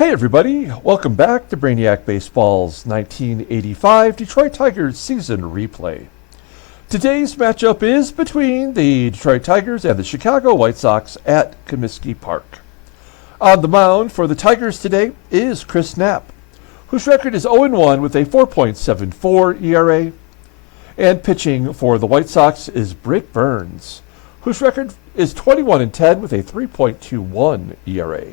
Hey everybody, welcome back to Brainiac Baseball's 1985 Detroit Tigers season replay. Today's matchup is between the Detroit Tigers and the Chicago White Sox at Comiskey Park. On the mound for the Tigers today is Knapp, whose record is 0-1 with a 4.74 ERA. And pitching for the White Sox is Britt, whose record is 21-10 with a 3.21 ERA.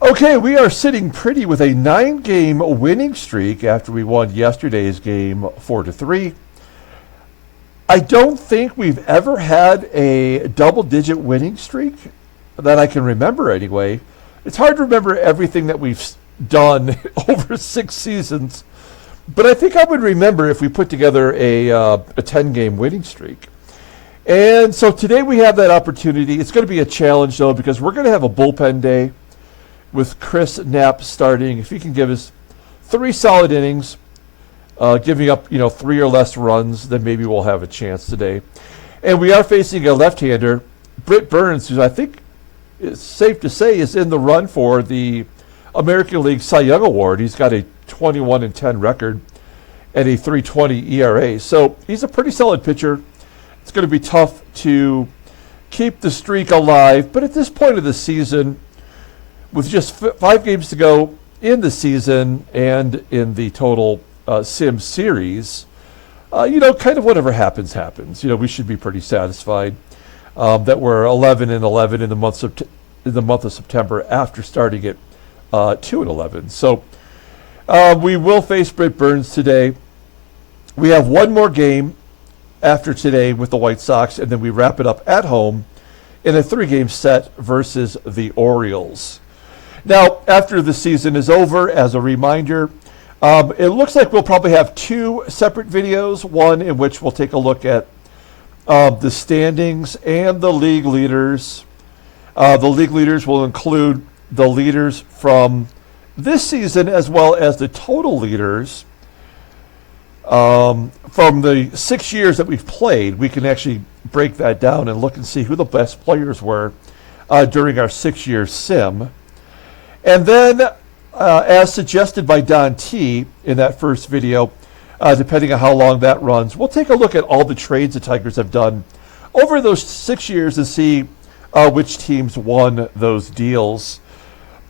Okay, we are sitting pretty with a 9-game winning streak after we won yesterday's game 4-3. I don't think we've ever had a double-digit winning streak that I can remember anyway. It's hard to remember everything that we've done over 6 seasons, but I think I would remember if we put together a 10-game winning streak. And so today we have that opportunity. It's going to be a challenge, though, because we're going to have a bullpen day with Knapp starting. If he can give us 3 solid innings, giving up 3 or less runs, then maybe we'll have a chance today. And we are facing a left-hander, Britt, who I think it's safe to say is in the run for the American League Cy Young Award. He's got a 21-10 record and a 3.20 ERA. So he's a pretty solid pitcher. It's going to be tough to keep the streak alive, but at this point of the season, with just 5 games to go in the season and in the total Sim series, kind of whatever happens, happens. We should be pretty satisfied that we're 11-11 in the month of September after starting at 2-11. So we will face Britt today. We have one more game after today with the White Sox, and then we wrap it up at home in a 3-game set versus the Orioles. Now, after the season is over, as a reminder, it looks like we'll probably have 2 separate videos, one in which we'll take a look at the standings and the league leaders. The league leaders will include the leaders from this season as well as the total leaders from the 6 years that we've played. We can actually break that down and look and see who the best players were during our 6-year sim. And then, as suggested by Don T in that first video, depending on how long that runs, we'll take a look at all the trades the Tigers have done over those 6 years and see which teams won those deals.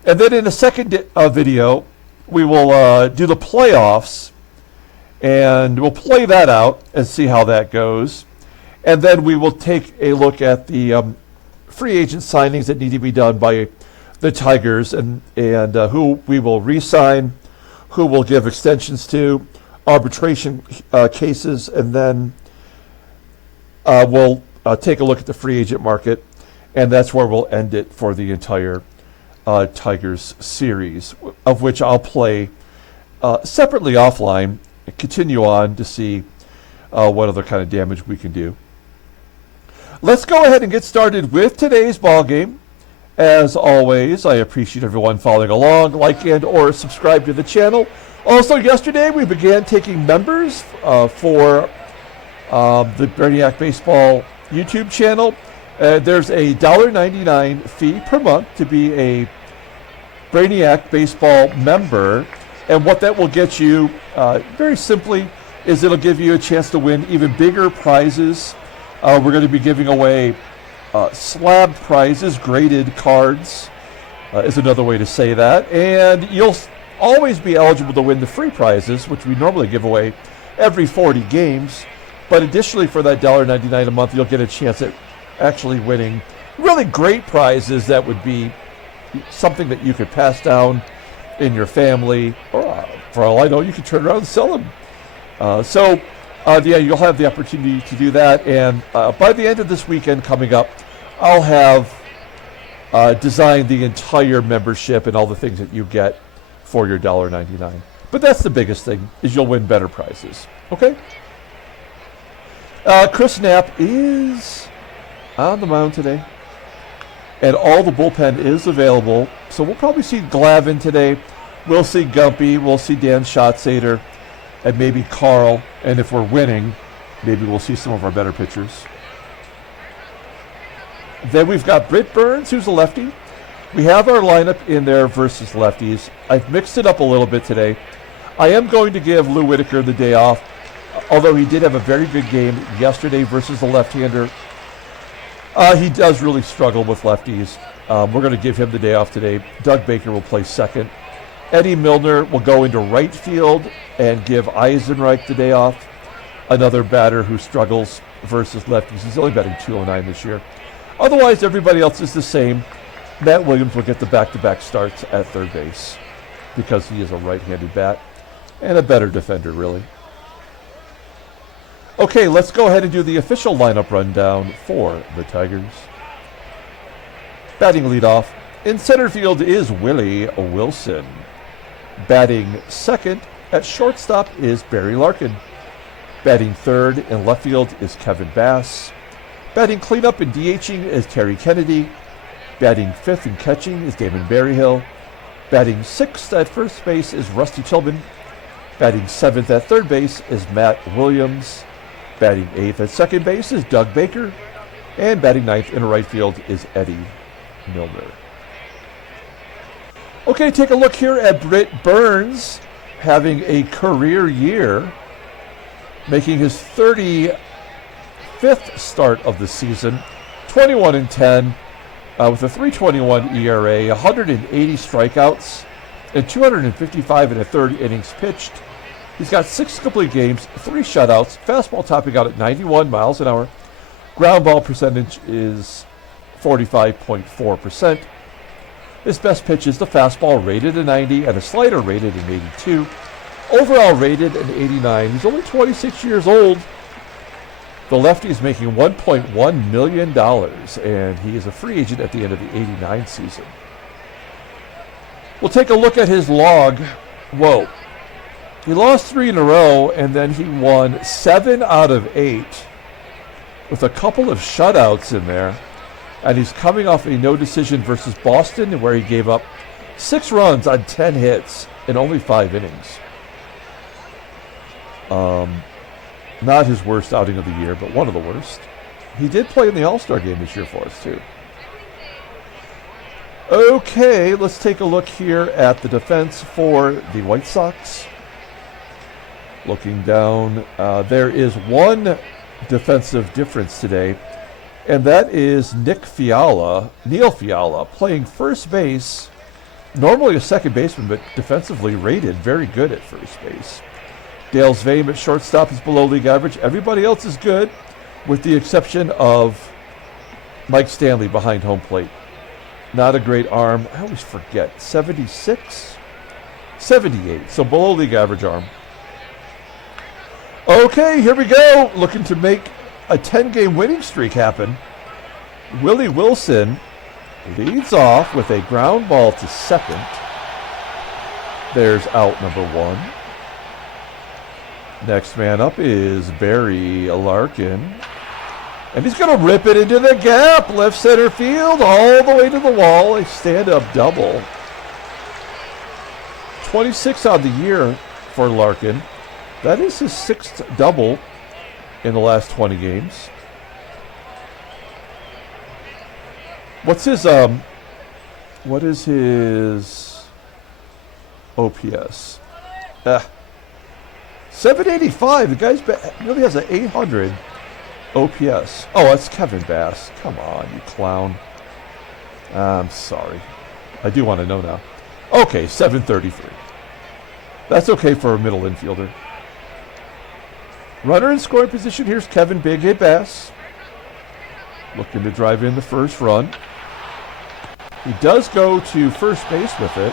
And then in a second video, we will do the playoffs, and we'll play that out and see how that goes. And then we will take a look at the free agent signings that need to be done by the Tigers and who we will re-sign, who we'll give extensions to, arbitration cases, and then we'll take a look at the free agent market, and that's where we'll end it for the entire Tigers series, of which I'll play separately offline and continue on to see what other kind of damage we can do. Let's go ahead and get started with today's ball game. As always, I appreciate everyone following along, like and or subscribe to the channel. Also, yesterday we began taking members for the Brainiac Baseball YouTube channel. There's a $1.99 fee per month to be a Brainiac Baseball member. And what that will get you, very simply, is it'll give you a chance to win even bigger prizes. We're going to be giving away slab prizes, graded cards is another way to say that. And you'll always be eligible to win the free prizes, which we normally give away every 40 games. But additionally, for that $1.99 a month, you'll get a chance at actually winning really great prizes that would be something that you could pass down in your family, or for all I know, you could turn around and sell them. You'll have the opportunity to do that. And by the end of this weekend coming up, I'll have designed the entire membership and all the things that you get for your $1.99. But that's the biggest thing, is you'll win better prizes. Okay? Knapp is on the mound today, and all the bullpen is available. So we'll probably see Glavin today. We'll see Gumpy. We'll see Dan Schatzeder, and maybe Carl. And if we're winning, maybe we'll see some of our better pitchers. Then we've got Britt, who's a lefty. We have our lineup in there versus lefties. I've mixed it up a little bit today. I am going to give Lou Whitaker the day off, although he did have a very good game yesterday versus the left-hander. He does really struggle with lefties. We're going to give him the day off today. Doug Baker will play second. Eddie Milner will go into right field and give Eisenreich the day off. Another batter who struggles versus lefties. He's only batting .209 this year. Otherwise, everybody else is the same. Matt Williams will get the back-to-back starts at third base because he is a right-handed bat and a better defender, really. Okay, let's go ahead and do the official lineup rundown for the Tigers. Batting leadoff. In center field is Willie Wilson. Batting second at shortstop is Barry Larkin. Batting third in left field is Kevin Bass. Batting cleanup and DHing is Terry Kennedy. Batting fifth and catching is Damon Berryhill. Batting sixth at first base is Rusty Tillman. Batting seventh at third base is Matt Williams. Batting eighth at second base is Doug Baker. And batting ninth in right field is Eddie Milner. Okay, take a look here at Britt Burns having a career year, making his 35th start of the season, 21-10, with a 3.21 ERA, 180 strikeouts, and 255 and a third innings pitched. He's got 6 complete games, 3 shutouts, fastball topping out at 91 miles an hour. Ground ball percentage is 45.4%. His best pitch is the fastball, rated a 90, and a slider rated an 82. Overall rated an 89. He's only 26 years old. The lefty is making $1.1 million, and he is a free agent at the end of the 89 season. We'll take a look at his log. Whoa. He lost 3 in a row, and then he won 7 out of 8 with a couple of shutouts in there. And he's coming off a no decision versus Boston, where he gave up 6 runs on 10 hits in only 5 innings. Not his worst outing of the year, but one of the worst. He did play in the All-Star game this year for us, too. Okay, let's take a look here at the defense for the White Sox. Looking down, there is one defensive difference today, and that is Neil Fiala, playing first base. Normally a second baseman, but defensively rated very good at first base. Dale SVEUM at shortstop is below league average. Everybody else is good, with the exception of Mike Stanley behind home plate. Not a great arm. I always forget. 76? 78. So below league average arm. Okay, here we go. Looking to make a 10-game winning streak happen. Willie Wilson leads off with a ground ball to second. There's out number 1. Next man up is Barry Larkin. And he's going to rip it into the gap. Left center field, all the way to the wall. A stand-up double. 26 on the year for Larkin. That is his 6th double in the last 20 games. What is his OPS? 785. The guy's really has an 800 OPS. Oh, that's Kevin Bass. Come on, you clown. I'm sorry. I do want to know now. Okay, 733. That's okay for a middle infielder. Runner in scoring position. Here's Kevin Big Hit Bass. Looking to drive in the first run. He does go to first base with it.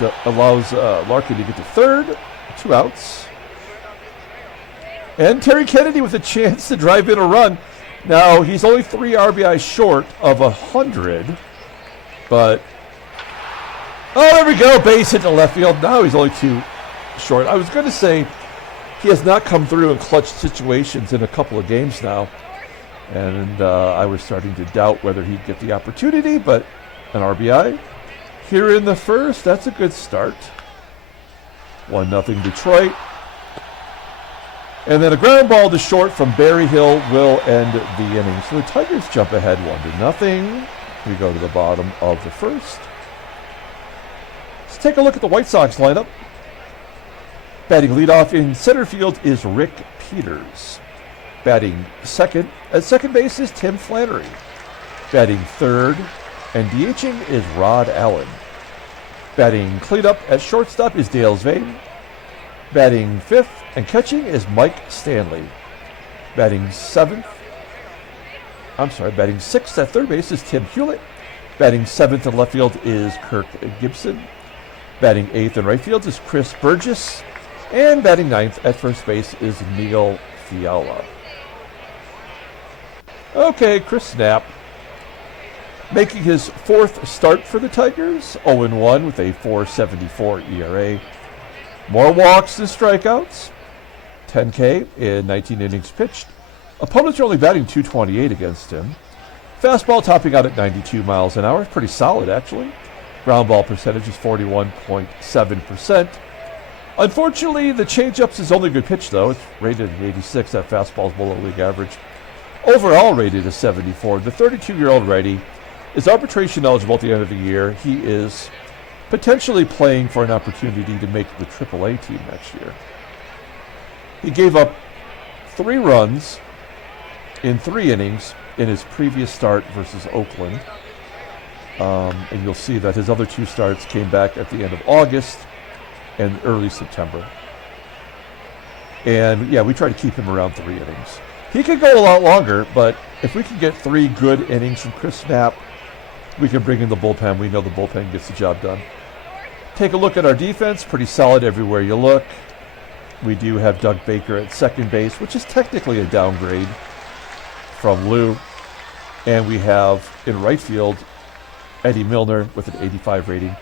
That allows Larkin to get to third. 2 outs. And Terry Kennedy with a chance to drive in a run. Now, he's only 3 RBIs short of 100. But, oh, there we go. Base hit to left field. Now he's only 2 short. I was going to say he has not come through in clutch situations in a couple of games now. And I was starting to doubt whether he'd get the opportunity, but an RBI here in the first. That's a good start. 1-0 Detroit. And then a ground ball to short from Berryhill will end the inning. So the Tigers jump ahead 1-0. We go to the bottom of the first. Let's take a look at the White Sox lineup. Batting leadoff in center field is Rick Peters. Batting second at second base is Tim Flannery. Batting third and DHing is Rod Allen. Batting cleanup at shortstop is Dale SVEUM. Batting fifth and catching is Mike Stanley. Batting sixth at third base is Tim Hulett. Batting seventh in left field is Kirk GIBSON. Batting eighth in right field is Chris BOURJOS. And batting ninth at first base is Neil FIALA. Okay, Chris Knapp, making his fourth start for the Tigers, 0-1 with a 4.74 ERA. More walks than strikeouts. 10K in 19 innings pitched. Opponents are only batting .228 against him. Fastball topping out at 92 miles an hour. Pretty solid, actually. Ground ball percentage is 41.7%. Unfortunately, the changeup's his only good pitch, though. It's rated at 86. That fastball's below league average. Overall rated as 74. The 32-year-old righty is arbitration eligible at the end of the year. He is potentially playing for an opportunity to make the AAA team next year. He gave up 3 runs in 3 innings in his previous start versus Oakland. And you'll see that his other 2 starts came back at the end of August and early September. And yeah, we try to keep him around 3 innings. He could go a lot longer, but if we can get 3 good innings from Chris Knapp, we can bring in the bullpen. We know the bullpen gets the job done. Take a look at our defense. Pretty solid everywhere you look. We do have Doug Baker at second base, which is technically a downgrade from Lou. And we have in right field Eddie Milner with an 85 rating.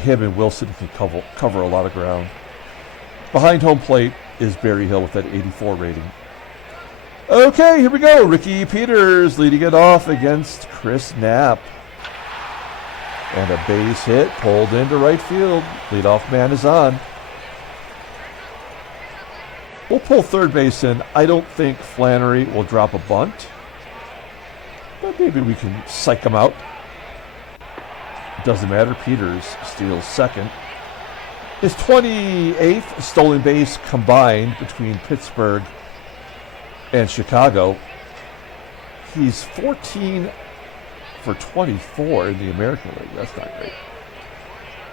Him and Wilson can cover a lot of ground. Behind home plate is Berryhill with that 84 rating. Okay, here we go. Ricky Peters leading it off against Chris Knapp. And a base hit pulled into right field. Leadoff man is on. We'll pull third base in. I don't think Flannery will drop a bunt, but maybe we can psych him out. Doesn't matter. Peters steals second. His 28th stolen base combined between Pittsburgh and Chicago. He's 14 for 24 in the American League. That's not great.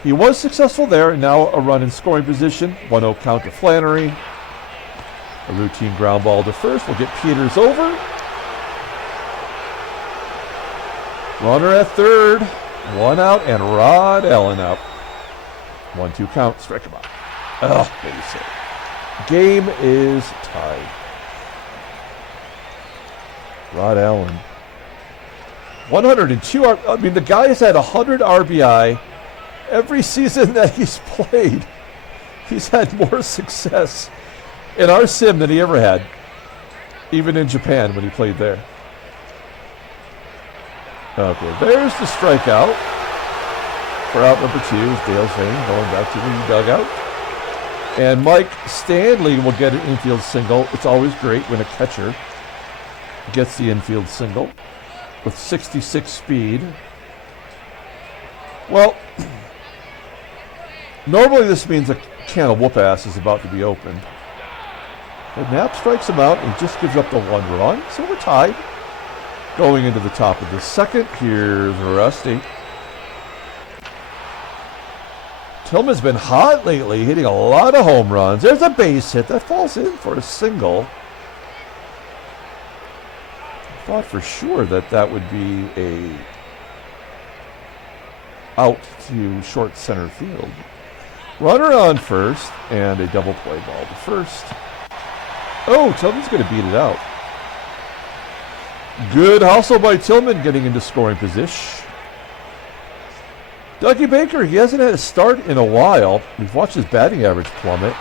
He was successful there, and now a run in scoring position. 1-0 count to Flannery. A routine ground ball to first. We'll get Peters over. Runner at third. 1 out, and Rod Allen out. 1-2 count. Strike him out. Oh, base hit. Game is tied. Rod Allen. 102. I mean, the guy has had 100 RBI every season that he's played. He's had more success in our sim than he ever had, even in Japan when he played there. Okay, there's the strikeout. For out number 2 is Dale SVEUM going back to the dugout. And Mike Stanley will get an infield single. It's always great when a catcher gets the infield single with 66 speed. Well, normally this means a can of whoop-ass is about to be opened. But Knapp strikes him out and just gives up the 1 run, so we're tied. Going into the top of the second, here's Rusty. Tillman's been hot lately, hitting a lot of home runs. There's a base hit that falls in for a single. I thought for sure that would be a out to short center field. Runner on first, and a double play ball to first. Oh, Tillman's going to beat it out. Good hustle by Tillman getting into scoring position. Dougie Baker, he hasn't had a start in a while. We've watched his batting average plummet.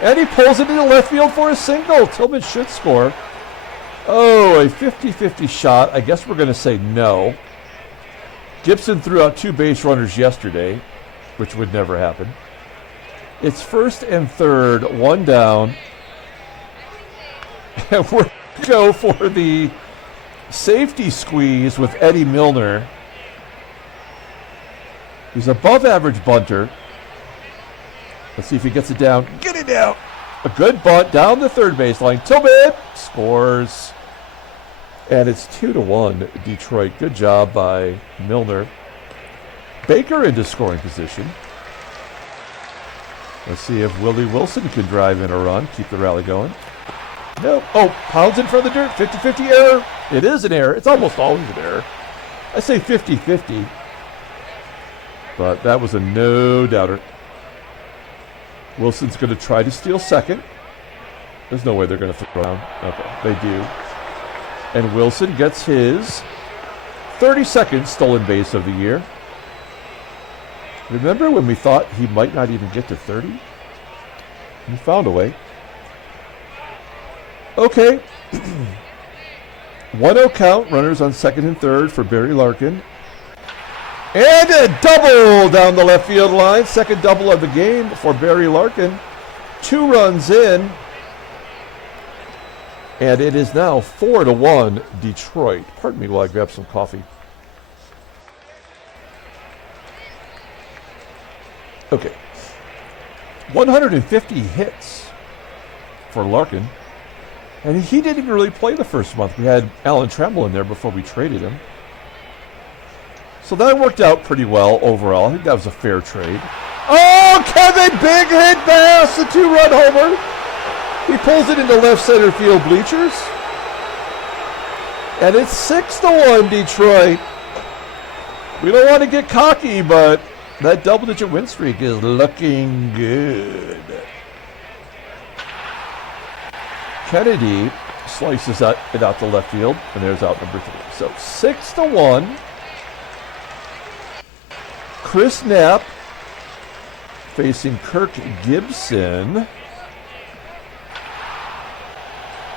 And he pulls it into left field for a single. Tillman should score. Oh, a 50-50 shot. I guess we're going to say no. Gibson threw out 2 base runners yesterday, which would never happen. It's first and third, 1 down. And we're going to go for the safety squeeze with Eddie Milner. He's above average bunter. Let's see if he gets it down. Get it down. A good bunt down the third baseline. Tillman scores. And it's 2-1 Detroit. Good job by Milner. Baker into scoring position. Let's see if Willie Wilson can drive in a run. Keep the rally going. Nope. Oh, pounds in front of the dirt. 50-50 error. It is an error. It's almost always an error. I say 50-50. But that was a no-doubter. Wilson's going to try to steal second. There's no way they're going to throw down. Okay, they do. And Wilson gets his 32nd stolen base of the year. Remember when we thought he might not even get to 30? He found a way. Okay. 1-0 count. Runners on second and third for Barry Larkin. And a double down the left field line. Second double of the game for Barry Larkin. 2 runs in. And it is now 4-1 Detroit. Pardon me while I grab some coffee. Okay. 150 hits for Larkin. And he didn't really play the first month. We had Alan Trammell in there before we traded him. So that worked out pretty well overall. I think that was a fair trade. Oh, Kevin, big hit pass, a 2-run homer. He pulls it into left center field bleachers. And it's 6-1 Detroit. We don't want to get cocky, but that double-digit win streak is looking good. Kennedy slices it out to left field, and there's out number 3. So 6-1. Chris Knapp facing Kirk Gibson.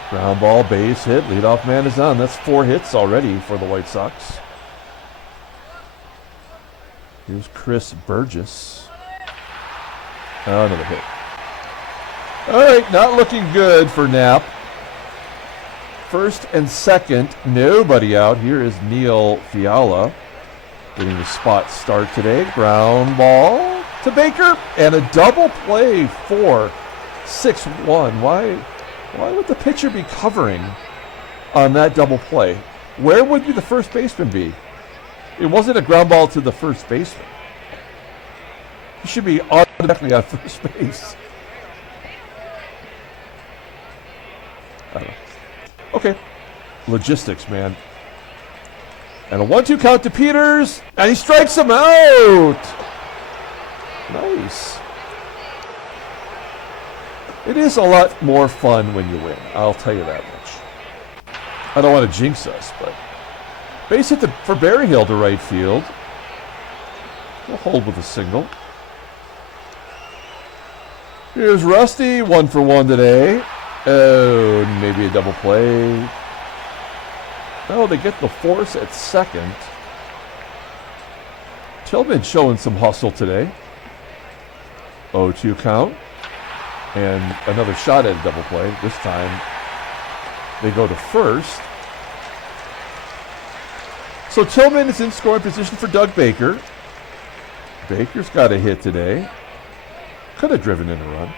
Ground ball, base hit, leadoff man is on. That's 4 hits already for the White Sox. Here's Chris BOURJOS. Oh, another hit. All right, not looking good for Knapp. First and second, nobody out. Here is Neil FIALA getting the spot start today. Ground ball to Baker, and a double play for 6-1. Why would the pitcher be covering on that double play? Where would the first baseman be? It wasn't a ground ball to the first baseman. He should be automatically on first base. I don't know. Okay. Logistics, man. And a 1-2 count to Peters, and he strikes him out. Nice. It is a lot more fun when you win, I'll tell you that much. I don't want to jinx us, but base hit for Berryhill to right field. We'll hold with a single. Here's Rusty, 1 for 1 today. Oh, maybe a double play. Oh, they get the force at second. Tillman showing some hustle today. 0-2 count. And another shot at a double play. This time they go to first. So Tillman is in scoring position for Doug Baker. Baker's got a hit today. Could have driven in a run.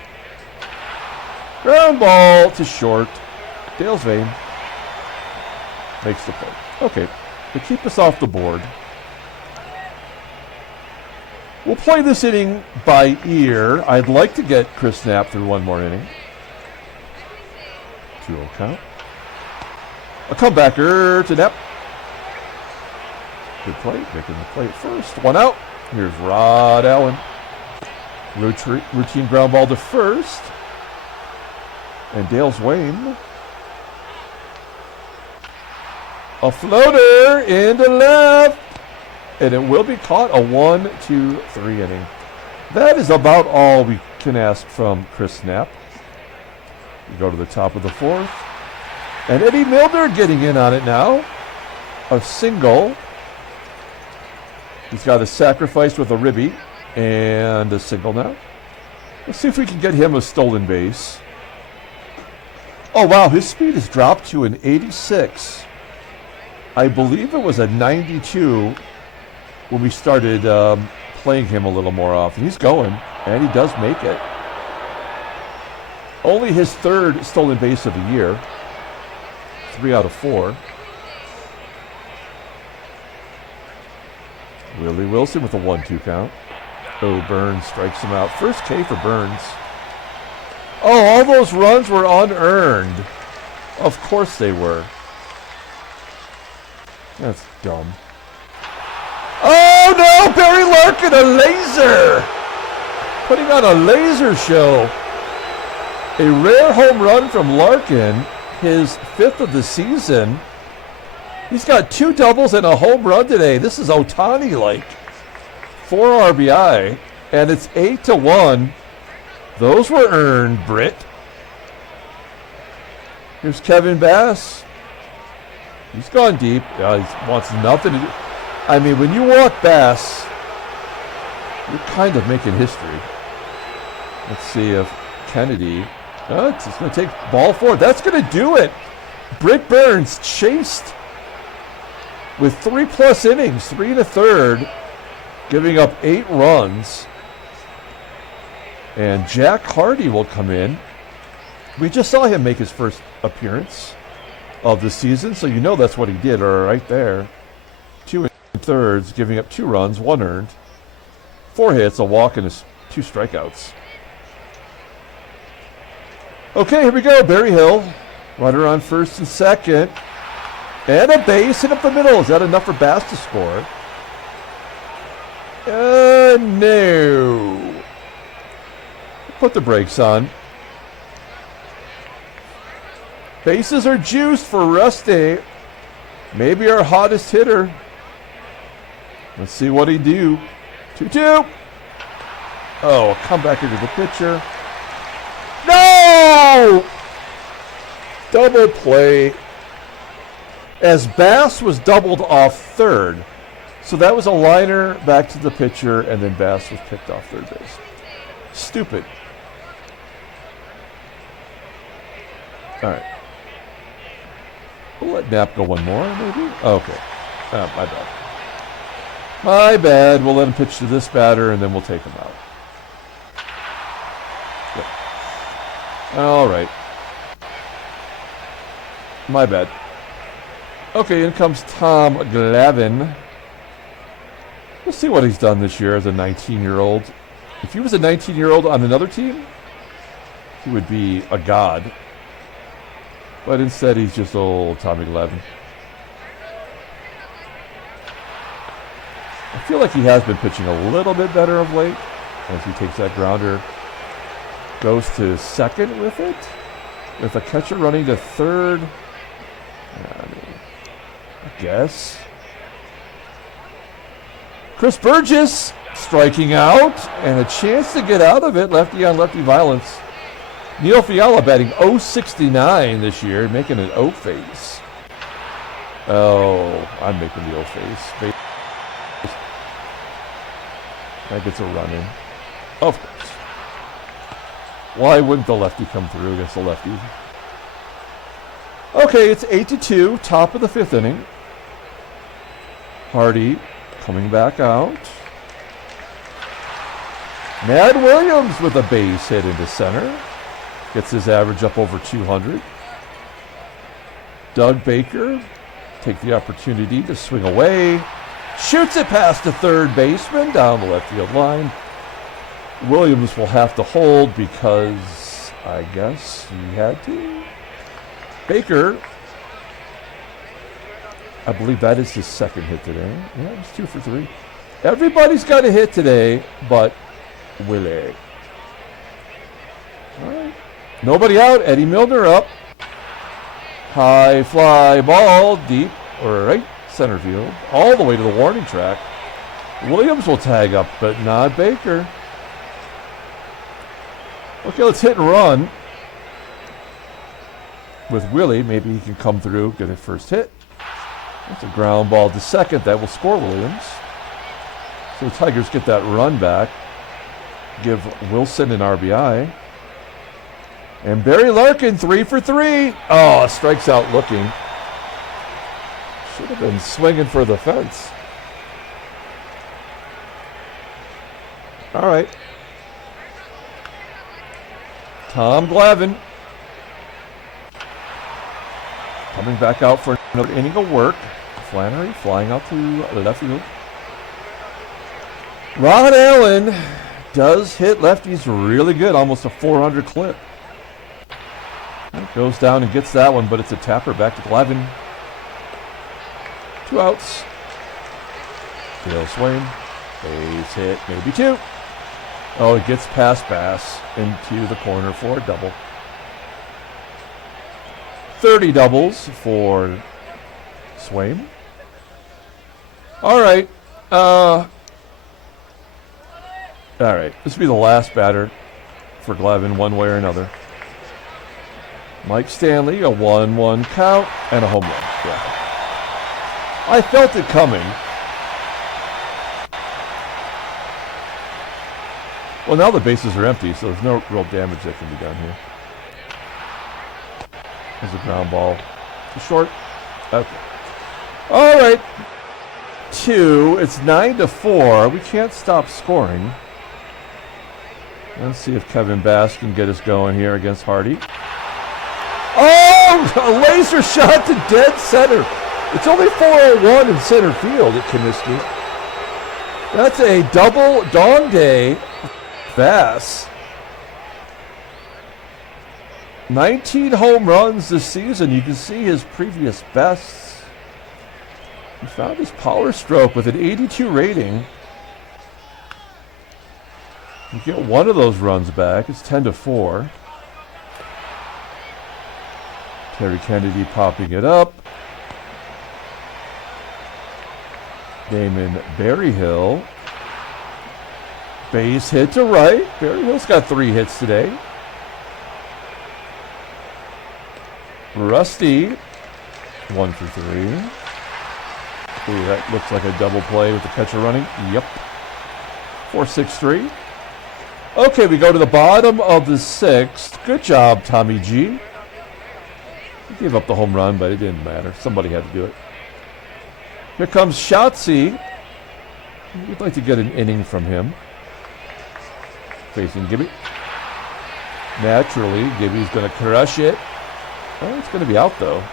Ground ball to short. Dale SVEUM makes the play. Okay, to keep us off the board, we'll play this inning by ear. I'd like to get Chris Knapp through one more inning. 2-0 count. A comebacker to Knapp. Good play, making the play at first. 1 out. Here's Rod Allen. Routine ground ball to first. And Dale SVEUM. A floater into left. And it will be caught. A 1-2-3 inning. That is about all we can ask from Chris Knapp. We go to the top of the 4th. And Eddie Milner getting in on it now. A single. He's got a sacrifice with a ribby. And a single now. Let's see if we can get him a stolen base. Oh, wow. His speed has dropped to an 86. I believe it was a 92 when we started playing him a little more often. He's going, and he does make it. Only his third stolen base of the year. 3 out of 4. Willie Wilson with a 1-2 count. Oh, Burns strikes him out. First K for Burns. Oh, all those runs were unearned. Of course they were. That's dumb. Oh no, Barry Larkin, a laser! Putting on a laser show. A rare home run from Larkin, his 5th of the season. He's got 2 doubles and a home run today. This is Ohtani-like. 4 RBI, and it's 8-1. Those were earned, Britt. Here's Kevin Bass. He's gone deep. He wants nothing to do. I mean, when you walk Bass, you're kind of making history. Let's see if Kennedy. It's going to take ball 4. That's going to do it. Britt Burns chased with 3+ innings, 3 1/3, giving up 8 runs. And Jack Hardy will come in. We just saw him make his first appearance of the season, so you know that's what he did right there. 2 1/3, giving up 2 runs, 1 earned, 4 hits, a walk, and 2 strikeouts. Okay, here we go. Berryhill, runner on first and second, and a base hit up the middle. Is that enough for Bass to score? No. Put the brakes on. Bases are juiced for Rusty. Maybe our hottest hitter. Let's see what he do. 2-2. Oh, come back into the pitcher. No! Double play. As Bass was doubled off third. So that was a liner back to the pitcher, and then Bass was picked off third base. Stupid. All right. We'll let Knapp go one more, maybe? Okay. My bad. My bad. We'll let him pitch to this batter, and then we'll take him out. Yep. All right. My bad. Okay, in comes Tom Glavine. We'll see what he's done this year as a 19-year-old. If he was a 19-year-old on another team, he would be a god. But instead, he's just old Tommy Glavine. I feel like he has been pitching a little bit better of late as he takes that grounder. Goes to second with it. With a catcher running to third. I guess. Chris Bourjos striking out. And a chance to get out of it. Lefty on lefty violence. Neil Fiala batting .069 this year, making an O face. Oh, I'm making the O face. That gets a run in. Of course. Why wouldn't the lefty come through against the lefty? Okay, it's 8-2, top of the 5th inning. Hardy coming back out. Mad Williams with a base hit into center. Gets his average up over 200. Doug Baker take the opportunity to swing away. Shoots it past the third baseman down the left field line. Williams will have to hold because I guess he had to. Baker, I believe that is his second hit today. Yeah, he's 2 for 3. Everybody's got a hit today but Willie. All right. Nobody out. Eddie Milner up. High fly ball deep or right center field. All the way to the warning track. Williams will tag up, but not Baker. Okay, let's hit and run. With Willie, maybe he can come through, get a first hit. That's a ground ball to second. That will score Williams. So the Tigers get that run back. Give Wilson an RBI. And Barry Larkin, 3 for 3. Oh, strikes out looking. Should have been swinging for the fence. All right. Tom Glavine coming back out for another inning of work. Flannery flying out to left field. Ron Allen does hit lefties really good, almost a 400 clip. Goes down and gets that one, but it's a tapper back to Glavine. 2 outs. Dale Swain. Base hit, maybe 2. Oh, it gets past Bass into the corner for a double. 30 doubles for Swain. All right. All right. This will be the last batter for Glavine one way or another. Mike Stanley, a 1-1 count, and a home run. Yeah. I felt it coming. Well, now the bases are empty, so there's no real damage that can be done here. There's a ground ball to short. Okay. All right. 2. It's 9-4. We can't stop scoring. Let's see if Kevin Bass can get us going here against Hardy. Oh! A laser shot to dead center. It's only 401 in center field at Comiskey. That's a double dong day. Bass. 19 home runs this season. You can see his previous bests. He found his power stroke with an 82 rating. You get one of those runs back. It's 10-4. Terry Kennedy popping it up. Damon Berryhill. Base hit to right. Berryhill's got 3 hits today. Rusty, 1 for 3. Ooh, that looks like a double play with the catcher running. Yep. 4-6-3. Okay, we go to the bottom of the 6th. Good job, Tommy G. He gave up the home run, but it didn't matter. Somebody had to do it. Here comes Shotzi. We'd like to get an inning from him. Facing Gibby. Naturally, Gibby's going to crush it. Oh, it's going to be out, though.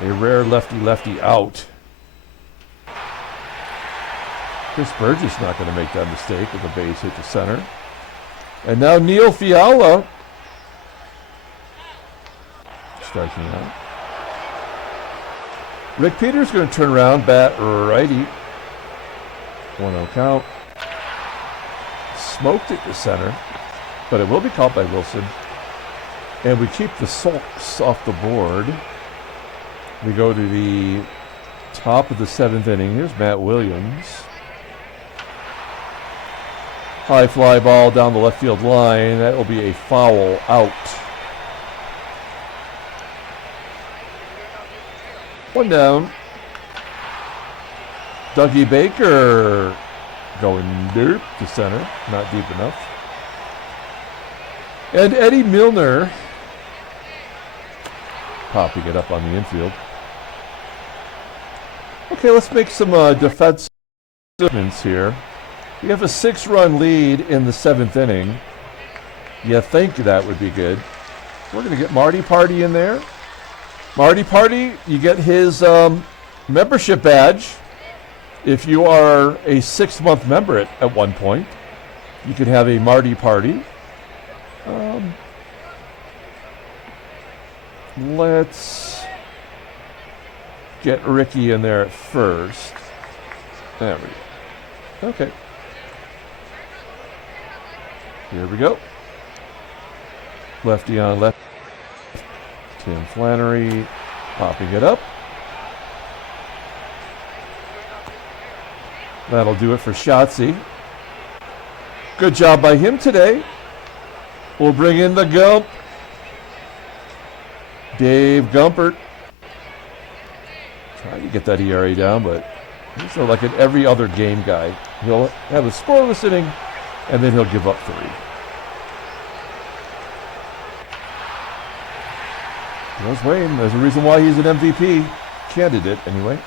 A rare lefty-lefty out. Chris Burgess not going to make that mistake with a base hit to center. And now Neil Fiala striking out. Rick Peters going to turn around, bat righty. 1-0 count. Smoked it to center, but it will be caught by Wilson. And we keep the Sox off the board. We go to the top of the 7th inning. Here's Matt Williams. High fly ball down the left field line. That will be a foul out. 1 down. Dougie Baker going deep to center. Not deep enough. And Eddie Milner popping it up on the infield. Okay, let's make some defensive movements here. We have a 6-run lead in the 7th inning. You think that would be good. We're going to get Marty Party in there. Marty Party, you get his membership badge. If you are a 6-month member at one point, you can have a Marty Party. Let's get Ricky in there at first. There we go. Okay. Here we go. Lefty on left. Tim Flannery popping it up. That'll do it for Shotzi. Good job by him today. We'll bring in the Gump. Dave Gumpert. Trying to get that ERA down, but he's like an every other game guy. He'll have a scoreless inning, and then he'll give up 3. There's Wayne. There's a reason why he's an MVP candidate, anyway.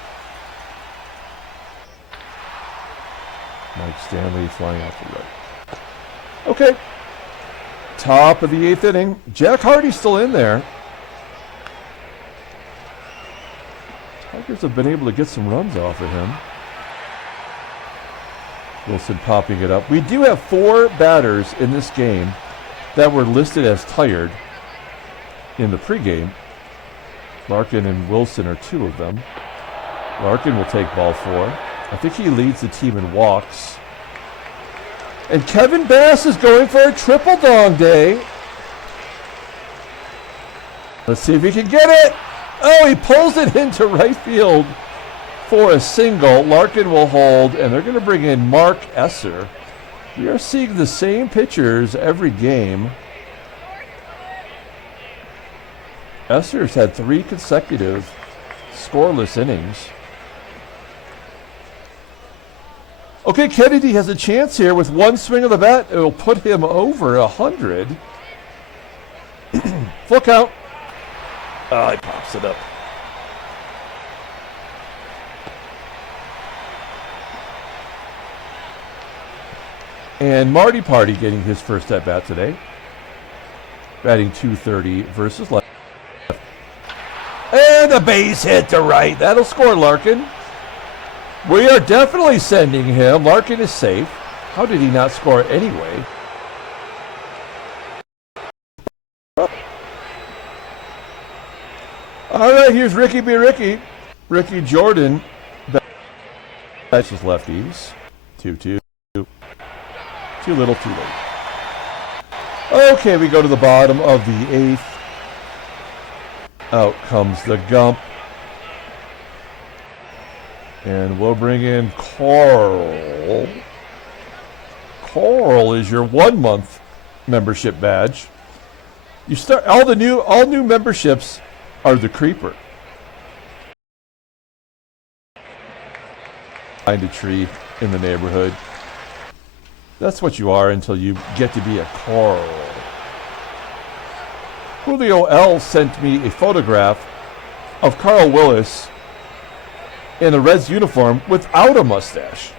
Mike Stanley flying out to right. Okay. Top of the 8th inning. Jack Hardy's still in there. Tigers have been able to get some runs off of him. Wilson popping it up. We do have 4 batters in this game that were listed as tired in the pregame. Larkin and Wilson are 2 of them. Larkin will take ball 4. I think he leads the team in walks. And Kevin Bass is going for a triple dong day. Let's see if he can get it. Oh, he pulls it into right field for a single. Larkin will hold, and they're going to bring in Mark Esser. We are seeing the same pitchers every game. Esser's had 3 consecutive scoreless innings. Okay, Kennedy has a chance here with 1 swing of the bat. It will put him over 100. Full count. He pops it up. And Marty Party getting his first at bat today. Batting .230 versus left. And a base hit to right. That'll score Larkin. We are definitely sending him. Larkin is safe. How did he not score anyway? All right, here's Ricky B. Ricky. Ricky Jordan. That's his lefties. 2-2. Too little, too late. Okay, we go to the bottom of the 8th. Out comes the Gump. And we'll bring in Carl. Carl is your 1-month membership badge. You start all new memberships are the creeper. Find a tree in the neighborhood. That's what you are until you get to be a Carl. Julio L. sent me a photograph of Carl Willis in a Reds uniform without a mustache.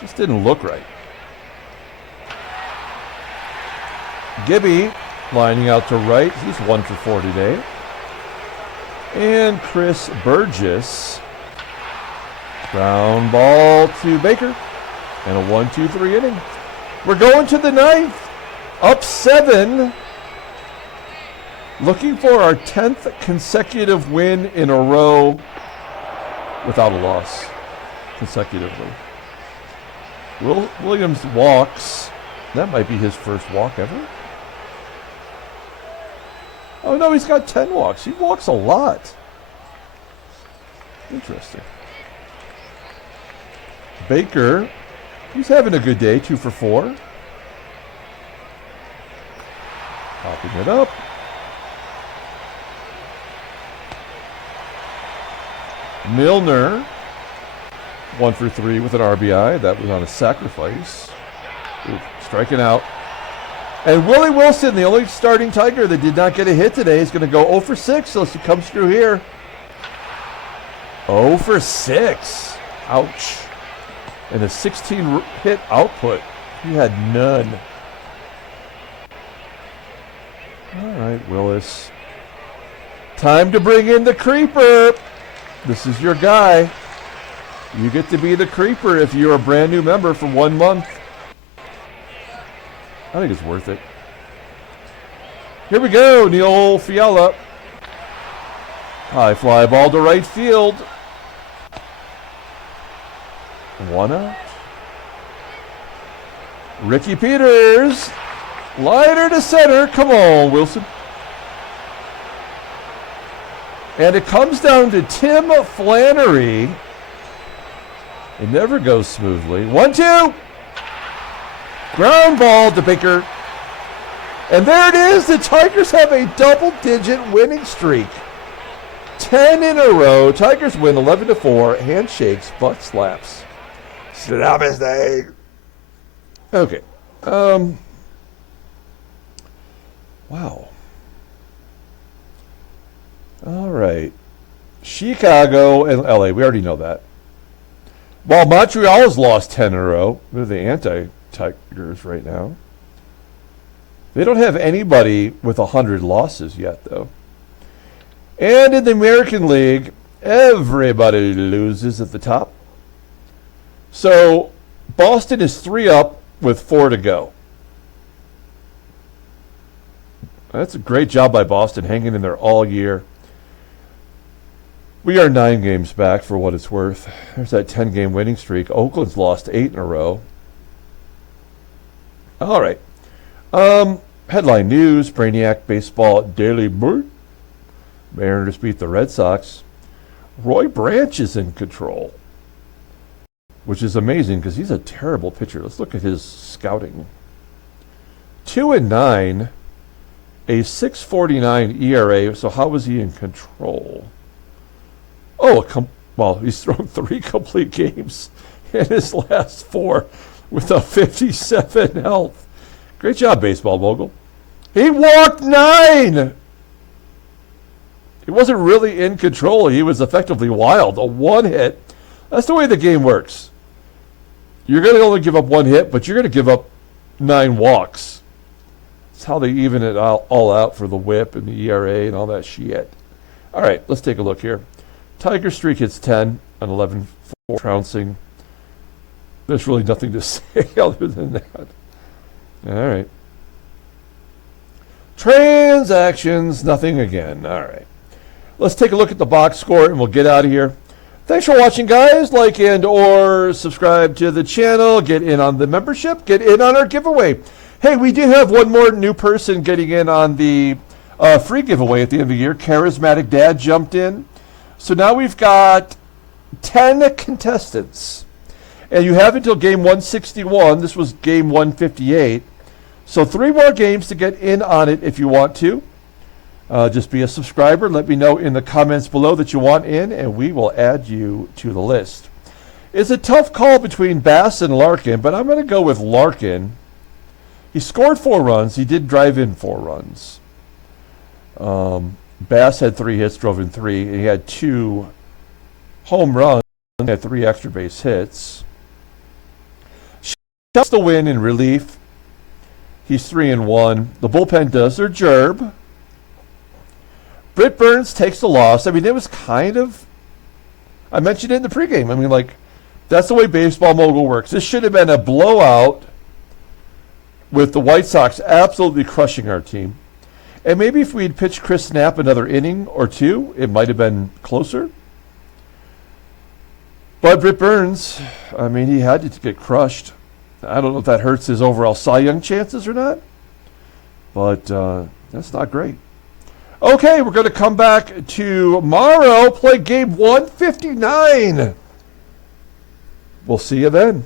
Just didn't look right. Gibby lining out to right. He's 1 for 4 today. And Chris Burgess. Ground ball to Baker. And a 1-2-3 inning. We're going to the 9th. Up 7. Looking for our 10th consecutive win in a row without a loss consecutively. Williams walks. That might be his first walk ever. Oh no, he's got 10 walks. He walks a lot. Interesting. Baker, he's having a good day, 2 for 4. Popping it up. Milner, 1 for 3 with an RBI. That was on a sacrifice. Ooh, striking out. And Willie Wilson, the only starting Tiger that did not get a hit today, is going to go 0 for 6 unless he comes through here. 0 for 6. Ouch. And a 16 hit output. He had none. All right, Willis. Time to bring in the creeper. This is your guy. You get to be the creeper if you're a brand new member for 1 month. I think it's worth it. Here we go, Neil Fiala. High fly ball to right field. 1 out. Ricky Peters. Liner to center. Come on, Wilson. And it comes down to Tim Flannery. It never goes smoothly. 1-2. Ground ball to Baker. And there it is. The Tigers have a double-digit winning streak. 10 in a row. Tigers win 11-4. Handshakes, butt slaps. Namaste. Okay. Wow. All right. Chicago and LA. We already know that. While Montreal has lost 10 in a row. They're the anti-Tigers right now. They don't have anybody with 100 losses yet, though. And in the American League, everybody loses at the top. So Boston is 3 up with 4 to go. That's a great job by Boston, hanging in there all year. We are 9 games back for what it's worth. There's that 10-game winning streak. Oakland's lost 8 in a row. All right. Headline news, Brainiac Baseball Daily Britt. Mariners beat the Red Sox. Roy Branch is in control, which is amazing because he's a terrible pitcher. Let's look at his scouting. 2-9, a 6.49 ERA. So how was he in control? Oh, well, he's thrown 3 complete games in his last 4 with a 57 health. Great job, baseball mogul. He walked 9. He wasn't really in control. He was effectively wild. A 1 hit. That's the way the game works. You're going to only give up 1 hit, but you're going to give up 9 walks. That's how they even it all out for the whip and the ERA and all that shit. All right, let's take a look here. Tiger streak hits 10 on 11-4 trouncing. There's really nothing to say other than that. All right. Transactions, nothing again. All right. Let's take a look at the box score and we'll get out of here. Thanks for watching, guys. Like and or subscribe to the channel. Get in on the membership. Get in on our giveaway. Hey, we do have one more new person getting in on the free giveaway at the end of the year. Charismatic Dad jumped in. So now we've got 10 contestants. And you have until game 161. This was game 158. So 3 more games to get in on it if you want to. Just be a subscriber. Let me know in the comments below that you want in, and we will add you to the list. It's a tough call between Bass and Larkin, but I'm going to go with Larkin. He scored 4 runs. He did drive in 4 runs. Bass had 3 hits, drove in 3. He had 2 home runs, had 3 extra base hits. Shots the win in relief. He's 3-1. The bullpen does their job. Britt Burns takes the loss. I mean, it was kind of, I mentioned it in the pregame. I mean, like, that's the way baseball mogul works. This should have been a blowout with the White Sox absolutely crushing our team. And maybe if we had pitched Chris Knapp another inning or 2, it might have been closer. But Britt Burns, I mean, he had to get crushed. I don't know if that hurts his overall Cy Young chances or not. But that's not great. Okay, we're going to come back tomorrow, play game 159. We'll see you then.